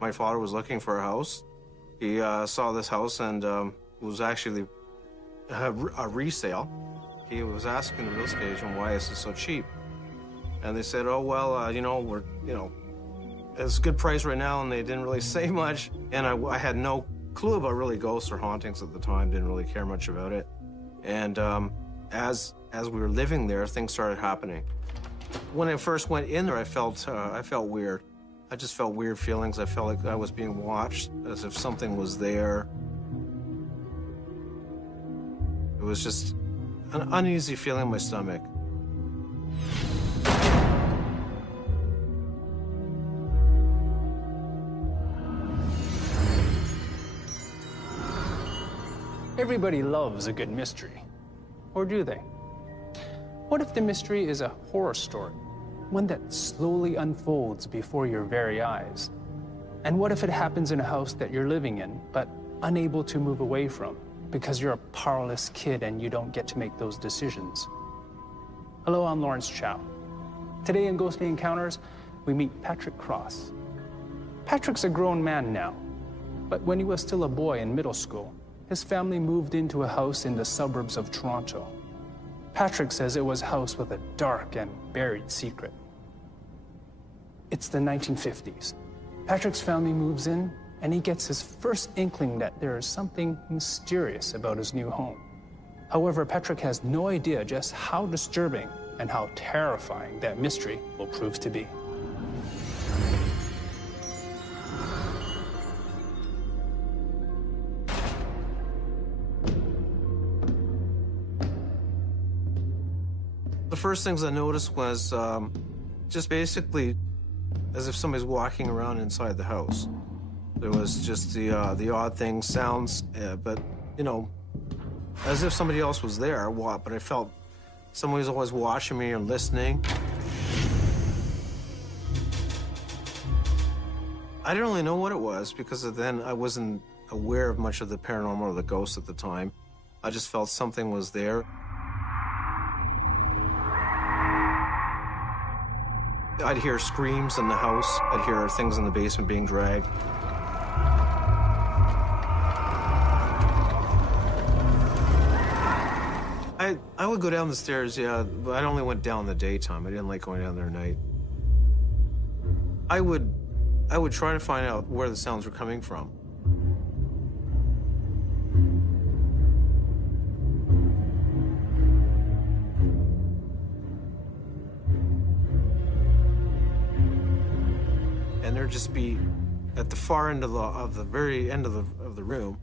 My father was looking for a house. He saw this house and was actually a resale. He was asking the real estate agent, why is it so cheap? And they said, oh, well, it's a good price right now, and they didn't really say much. And I had no clue about really ghosts or hauntings at the time, didn't really care much about it. And as we were living there, things started happening. When I first went in there, I felt weird. I just felt weird feelings. I felt like I was being watched, as if something was there. It was just an uneasy feeling in my stomach. Everybody loves a good mystery, or do they? What if the mystery is a horror story, one that slowly unfolds before your very eyes? And what if it happens in a house that you're living in, but unable to move away from because you're a powerless kid and you don't get to make those decisions? Hello, I'm Lawrence Chow. Today in Ghostly Encounters, we meet Patrick Cross. Patrick's a grown man now, but when he was still a boy in middle school, his family moved into a house in the suburbs of Toronto. Patrick says it was a house with a dark and buried secret. It's the 1950s. Patrick's family moves in, and he gets his first inkling that there is something mysterious about his new home. However, Patrick has no idea just how disturbing and how terrifying that mystery will prove to be. The first things I noticed was just basically as if somebody's walking around inside the house. There was just the odd things, sounds, but, as if somebody else was there, but I felt somebody was always watching me and listening. I didn't really know what it was because then I wasn't aware of much of the paranormal or the ghosts at the time. I just felt something was there. I'd hear screams in the house. I'd hear things in the basement being dragged. I would go down the stairs, yeah, but I only went down in the daytime. I didn't like going down there at night. I would try to find out where the sounds were coming from. And there'd just be at the far end of the very end of the room,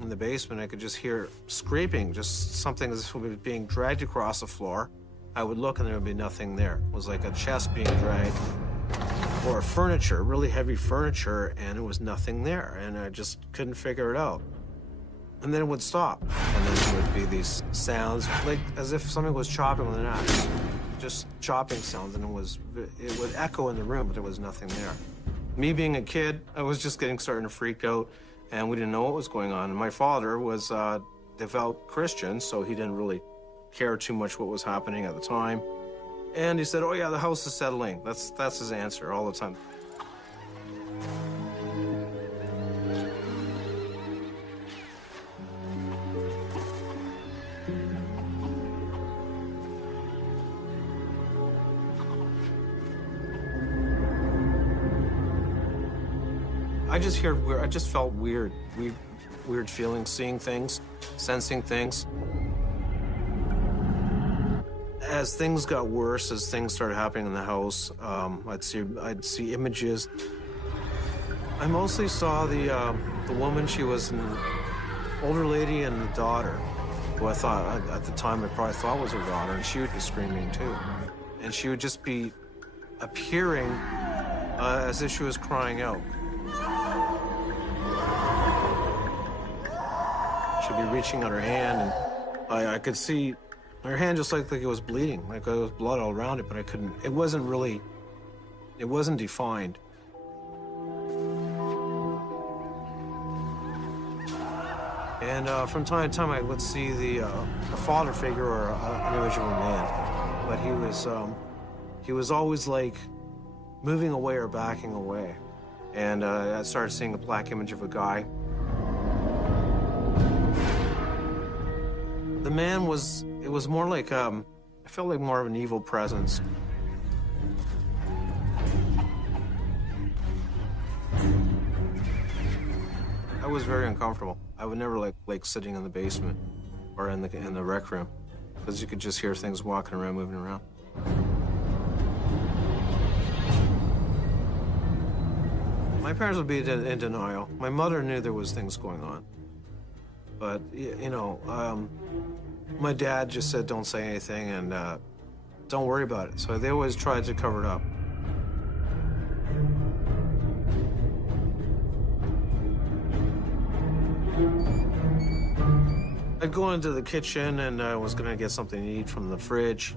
in the basement, I could just hear scraping, just something as if it was being dragged across the floor. I would look and there would be nothing there. It was like a chest being dragged, or furniture, really heavy furniture, and it was nothing there, and I just couldn't figure it out. And then it would stop, and then there would be these sounds, like as if something was chopping with an axe. Just chopping sounds, and it would echo in the room, but there was nothing there. Me being a kid, I was just starting to freak out, and we didn't know what was going on. And my father was a devout Christian, so he didn't really care too much what was happening at the time. And he said, oh yeah, the house is settling. That's his answer all the time. I just felt weird feelings, seeing things, sensing things. As things got worse, as things started happening in the house, I'd see images. I mostly saw the woman. She was an older lady and a daughter, who I thought, at the time, I probably thought was her daughter, and she would be screaming too. And she would just be appearing as if she was crying out. She'd be reaching out her hand, and I could see her hand just like it was bleeding, like there was blood all around it, but it wasn't defined. And from time to time, I would see a father figure or an image of a man, but he was always like moving away or backing away. and I started seeing a black image of a guy. The man it was more like, I felt like more of an evil presence. I was very uncomfortable. I would never like sitting in the basement or in the rec room, because you could just hear things walking around, moving around. My parents would be in denial. My mother knew there was things going on, but my dad just said, "Don't say anything and don't worry about it." So they always tried to cover it up. I'd go into the kitchen and I was gonna get something to eat from the fridge.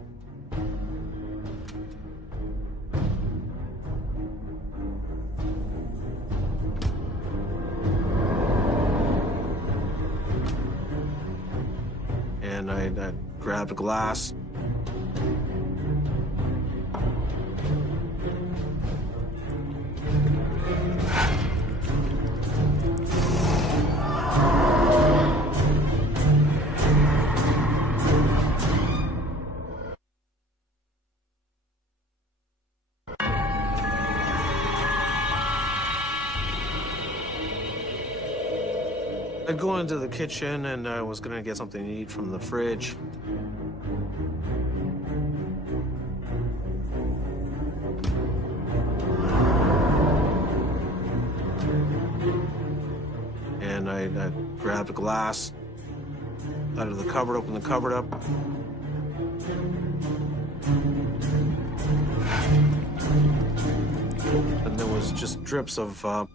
And I grabbed a glass. I'd go into the kitchen and I was gonna get something to eat from the fridge. And I grabbed a glass out of the cupboard, opened the cupboard up. And there was just drips of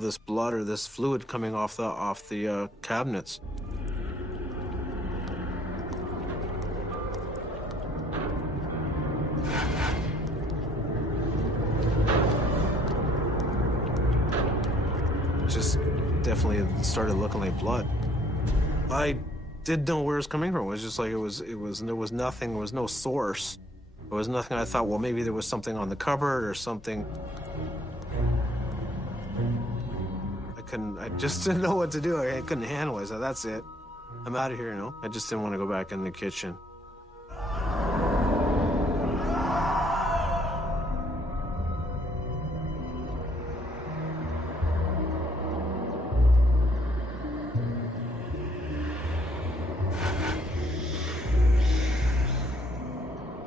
this blood or this fluid coming off the cabinets. Just definitely started looking like blood. I didn't know where it was coming from. It was just like there was nothing, there was no source. There was nothing. I thought, well, maybe there was something on the cupboard or something. I just didn't know what to do. I couldn't handle it. So that's it. I'm out of here, I just didn't want to go back in the kitchen.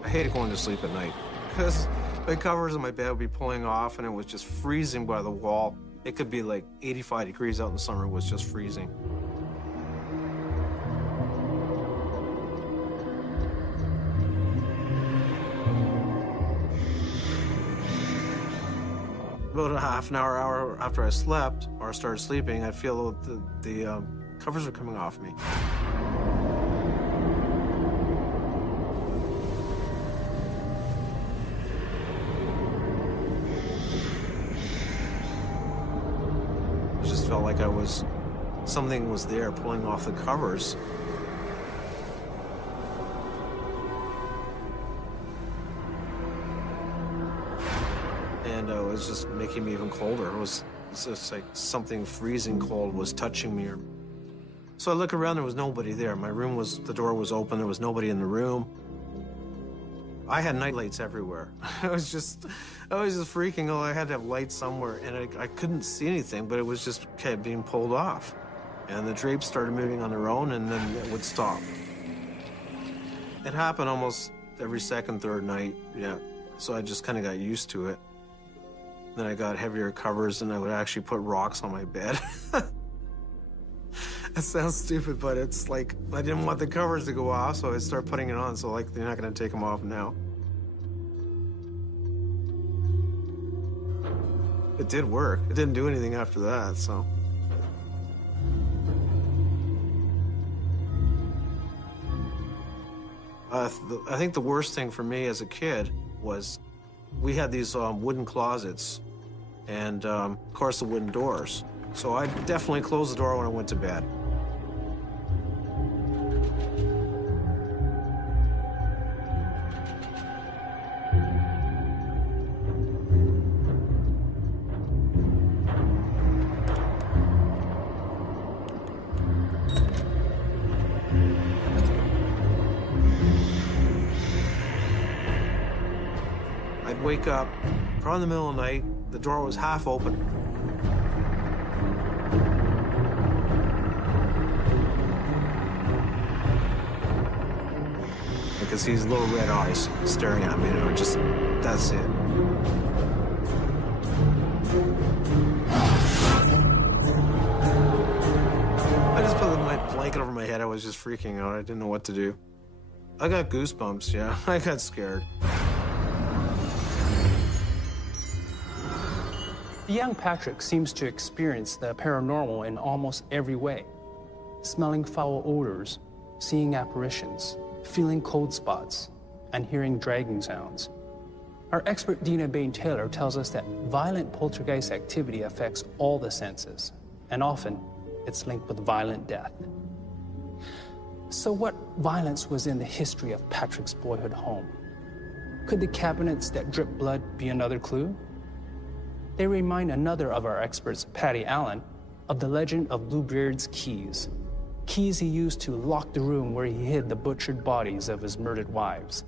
I hated going to sleep at night because the covers on my bed would be pulling off and it was just freezing by the wall. It could be like 85 degrees out in the summer. It was just freezing. About a half an hour after I slept or started sleeping, I'd feel the covers were coming off me. Felt like something was there pulling off the covers. And it was just making me even colder. It was just like something freezing cold was touching me. So I look around, there was nobody there. The door was open, there was nobody in the room. I had night lights everywhere. I was just freaking out. I had to have lights somewhere, and I couldn't see anything, but it was just kept being pulled off. And the drapes started moving on their own, and then it would stop. It happened almost every second, third night, yeah. So I just kind of got used to it. Then I got heavier covers, and I would actually put rocks on my bed. That sounds stupid, but it's like I didn't want the covers to go off, so I'd start putting it on, so like they're not gonna take them off now. It did work. It didn't do anything after that, so. I think the worst thing for me as a kid was we had these wooden closets and, of course, the wooden doors. So I definitely closed the door when I went to bed. I'd wake up, probably in the middle of the night, the door was half open. I could see his little red eyes staring at me, and it was just, that's it. I just put my blanket over my head. I was just freaking out. I didn't know what to do. I got goosebumps, yeah. I got scared. The young Patrick seems to experience the paranormal in almost every way. Smelling foul odors, seeing apparitions, feeling cold spots, and hearing dragging sounds. Our expert Dina Bain-Taylor tells us that violent poltergeist activity affects all the senses, and often it's linked with violent death. So what violence was in the history of Patrick's boyhood home? Could the cabinets that drip blood be another clue? They remind another of our experts, Patty Allen, of the legend of Bluebeard's keys. Keys he used to lock the room where he hid the butchered bodies of his murdered wives.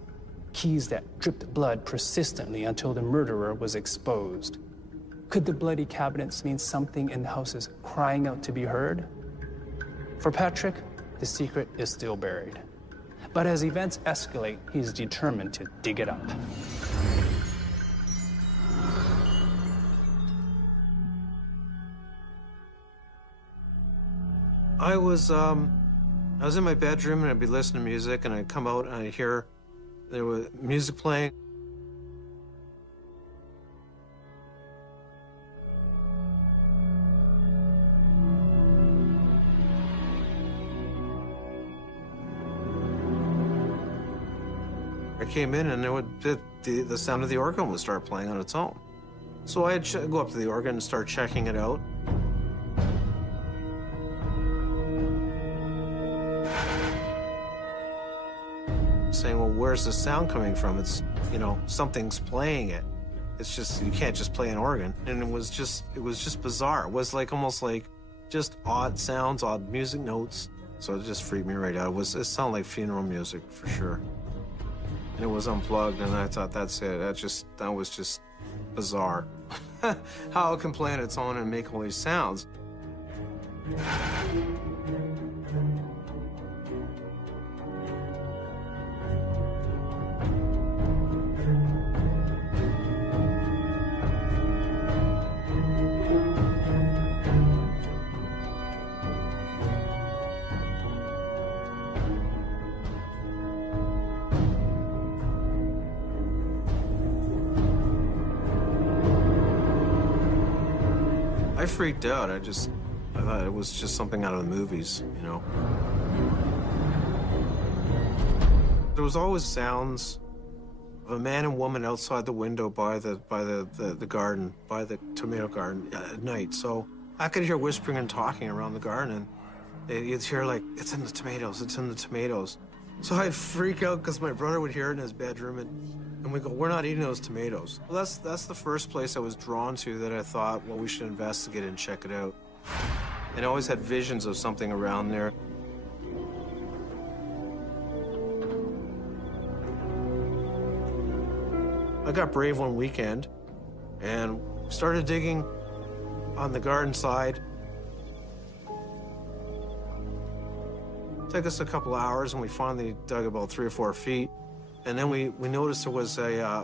Keys that dripped blood persistently until the murderer was exposed. Could the bloody cabinets mean something in the house is crying out to be heard? For Patrick, the secret is still buried. But as events escalate, he's determined to dig it up. I was in my bedroom, and I'd be listening to music, and I'd come out and I'd hear there was music playing. I came in, and the sound of the organ would start playing on its own. So I'd go up to the organ and start checking it out. Saying, well, where's the sound coming from? It's, you know, something's playing it. It's just, you can't just play an organ. And it was just bizarre. It was like, almost like just odd sounds, odd music notes. So it just freaked me right out. It sounded like funeral music for sure. And it was unplugged, and I thought, that's it. That was just bizarre. How it can play on its own and make all these sounds. I freaked out. I thought it was just something out of the movies, you know. There was always sounds of a man and woman outside the window by the garden, by the tomato garden at night. So I could hear whispering and talking around the garden, and you'd hear like, it's in the tomatoes, it's in the tomatoes. So I'd freak out because my brother would hear it in his bedroom, and we go, we're not eating those tomatoes. Well, that's the first place I was drawn to that I thought, well, we should investigate it and check it out. And I always had visions of something around there. I got brave one weekend and started digging on the garden side. Took us a couple hours, and we finally dug about 3 or 4 feet. And then we noticed there was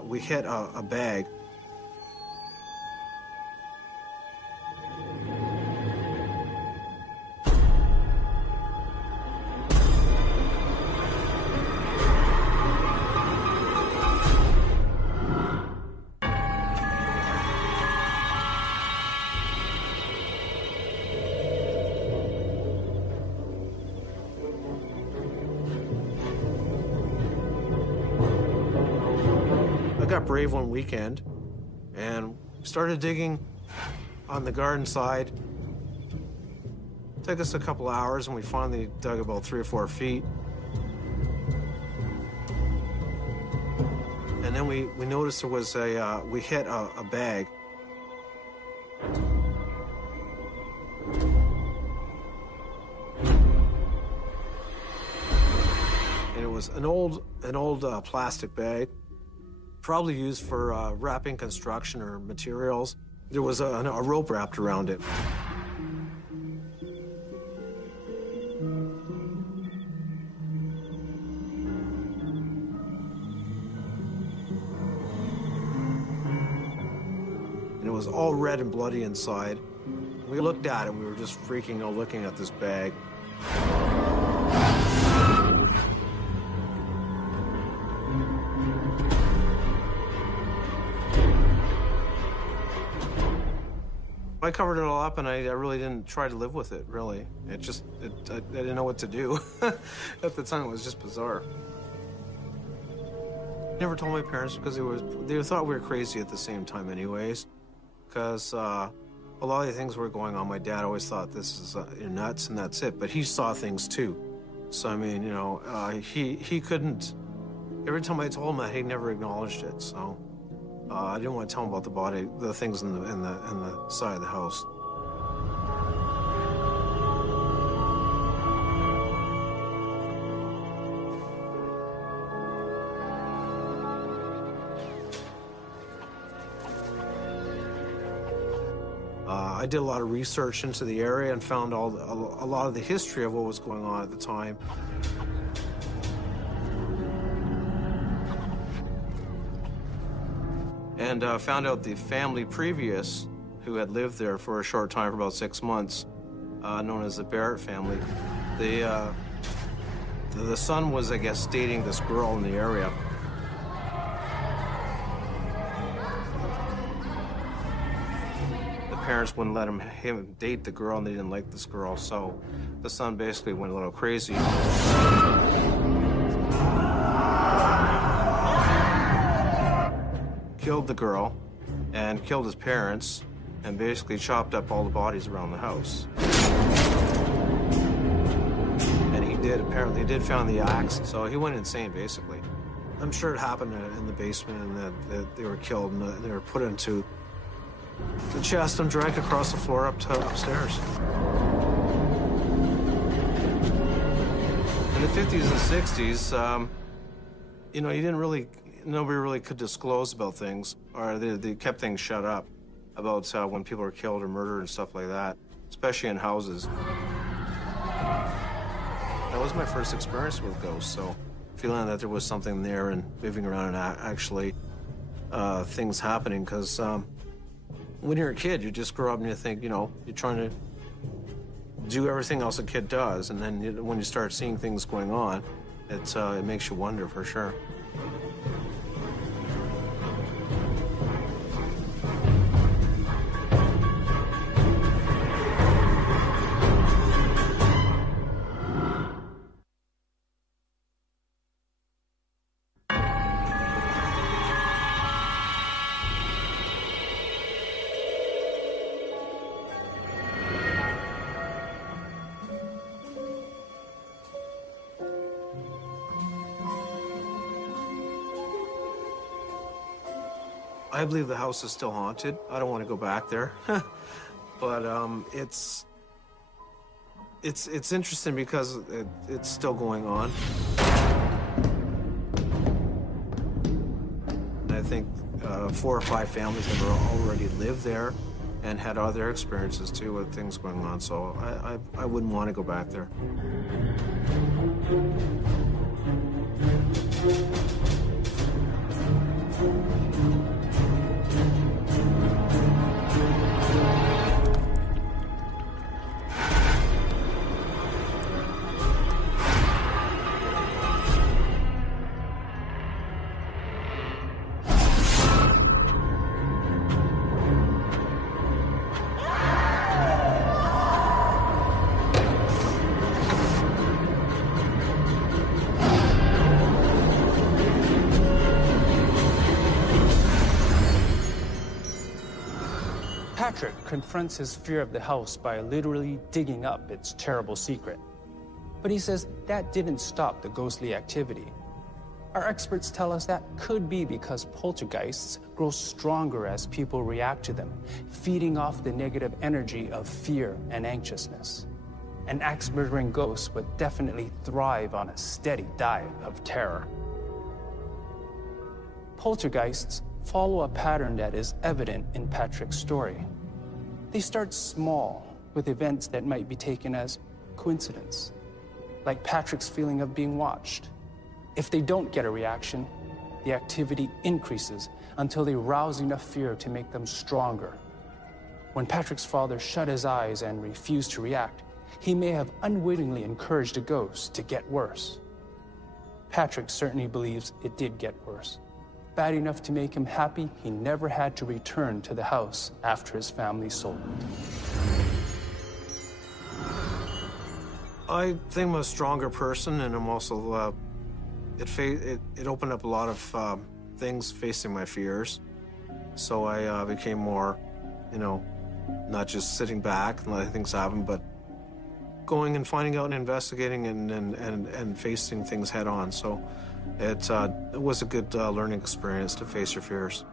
we hit a bag. I got brave one weekend and started digging on the garden side. Took us a couple hours, and we finally dug about 3 or 4 feet. And then we noticed there was we hit a bag. And it was an old plastic bag. Probably used for wrapping construction or materials. There was a rope wrapped around it. And it was all red and bloody inside. We looked at it, we were just freaking out looking at this bag. I covered it all up, and I really didn't try to live with it, really. I didn't know what to do. At the time, it was just bizarre. Never told my parents because they thought we were crazy at the same time anyways. Because a lot of the things were going on, my dad always thought this is you're nuts and that's it, but he saw things too. So, I mean, you know, he couldn't, every time I told him that, he never acknowledged it, so. I didn't want to tell him about the things in the side of the house. I did a lot of research into the area and found a lot of the history of what was going on at the time. And found out the family previous, who had lived there for a short time, for about 6 months, known as the Barrett family. The son was, I guess, dating this girl in the area. The parents wouldn't let him date the girl, and they didn't like this girl, so the son basically went a little crazy. Killed the girl and killed his parents and basically chopped up all the bodies around the house. And apparently did found the axe, so he went insane basically. I'm sure it happened in the basement and that they were killed and they were put into the chest and dragged across the floor up to upstairs. In the 50s and 60s, you know, nobody really could disclose about things, or they kept things shut up about when people were killed or murdered and stuff like that, especially in houses. That was my first experience with ghosts, so feeling that there was something there and moving around and actually things happening, because when you're a kid, you just grow up and you think, you know, you're trying to do everything else a kid does, and then when you start seeing things going on, it makes you wonder for sure. I believe the house is still haunted. I don't want to go back there, but it's interesting because it's still going on. And I think 4 or 5 families have already lived there and had other experiences too with things going on. So I wouldn't want to go back there. Patrick confronts his fear of the house by literally digging up its terrible secret. But he says that didn't stop the ghostly activity. Our experts tell us that could be because poltergeists grow stronger as people react to them, feeding off the negative energy of fear and anxiousness. An axe-murdering ghost would definitely thrive on a steady diet of terror. Poltergeists follow a pattern that is evident in Patrick's story. They start small, with events that might be taken as coincidence, like Patrick's feeling of being watched. If they don't get a reaction, the activity increases until they rouse enough fear to make them stronger. When Patrick's father shut his eyes and refused to react, he may have unwittingly encouraged a ghost to get worse. Patrick certainly believes it did get worse, bad enough to make him happy he never had to return to the house after his family sold it. I think I'm a stronger person, and I'm also, it opened up a lot of things facing my fears. So I became more, not just sitting back and letting things happen, but going and finding out and investigating and facing things head on. So it was a good learning experience to face your fears.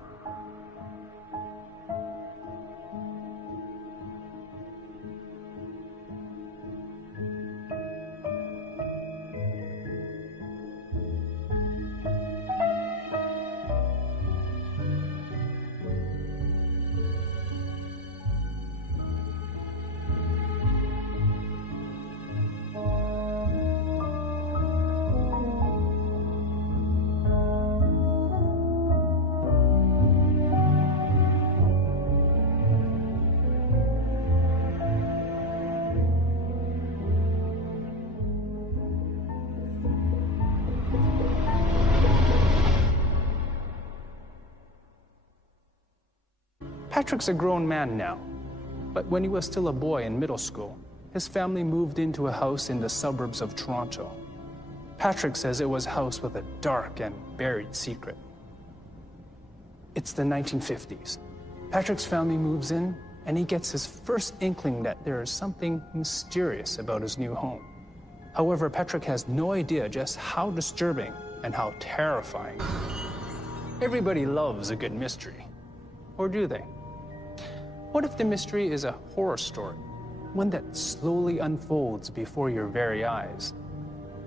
Patrick's a grown man now, but when he was still a boy in middle school, his family moved into a house in the suburbs of Toronto. Patrick says it was a house with a dark and buried secret. It's the 1950s. Patrick's family moves in, and he gets his first inkling that there is something mysterious about his new home. However, Patrick has no idea just how disturbing and how terrifying. Everybody loves a good mystery, or do they? What if the mystery is a horror story, one that slowly unfolds before your very eyes?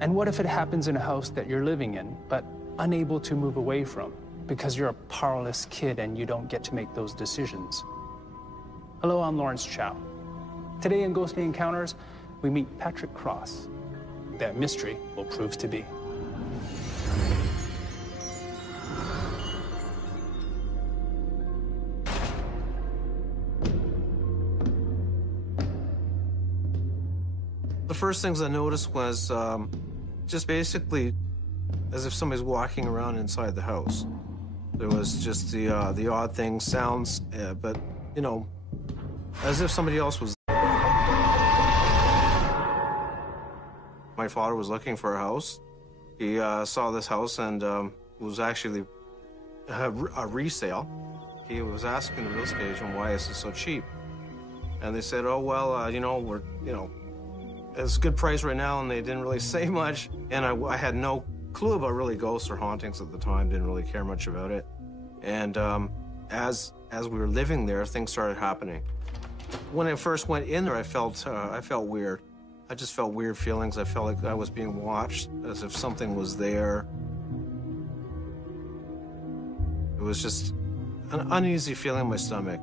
And what if it happens in a house that you're living in, but unable to move away from because you're a powerless kid and you don't get to make those decisions? Hello, I'm Lawrence Chow. Today in Ghostly Encounters, we meet Patrick Cross. That mystery will prove to be. The first things I noticed was just basically as if somebody's walking around inside the house. There was just the odd things, sounds, but, as if somebody else was. My father was looking for a house. He saw this house and it was actually a resale. He was asking the real estate agent, why is it so cheap? And they said, oh, well, it's a good price right now, and they didn't really say much. And I had no clue about really ghosts or hauntings at the time, didn't really care much about it. And as we were living there, things started happening. When I first went in there, I felt weird. I just felt weird feelings. I felt like I was being watched, as if something was there. It was just an uneasy feeling in my stomach.